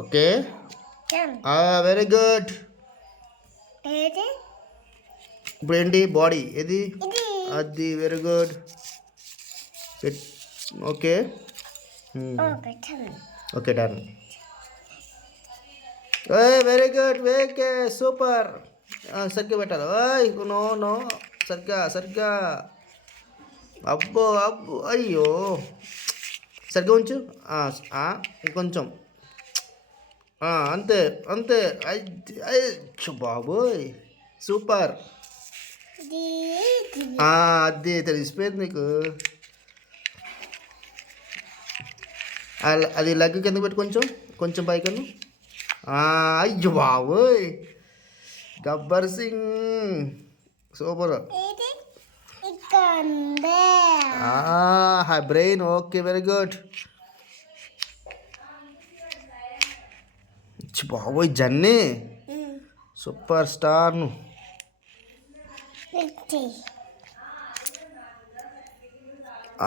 Okay. Very good. ఇప్పుడు ఏంటి body ఏది? అది very good. Okay okay done. Very good okay super. సరిగ్గా పెట్టాలి. నో నో సరిగ్గా సరిగ్గా. అబ్బో అబ్బో అయ్యో సరిగ్గా ఉంచు. ఇంకొంచెం అంతే అంతే. బాబోయ్ సూపర్. అది తెలిసిపోయింది నీకు. అది లెగ్ కింద పెట్టి కొంచెం కొంచెం పైకను. అయ్యో బాబోయ్ Gabbar Singh super. Brain okay very good. బాబోయ్ జన్నీ సూపర్ స్టార్.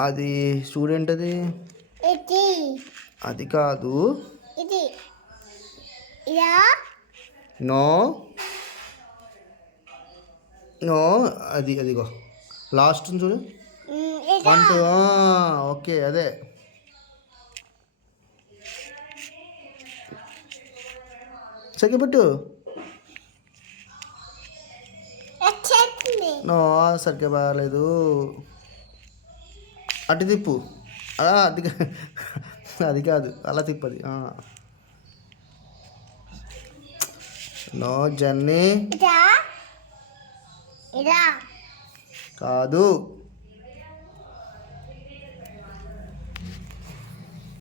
అది స్టూడెంట్ అది అది కాదు. నో నో అది అదిగో లాస్ట్ చూడు. 1 2 ఓకే అదే. సరిగ్గా పెట్టు. నో సరిగ్గా బాగాలేదు. అటు తిప్పు. అది అది కాదు అలా తిప్పది. నో జర్నీ కాదు.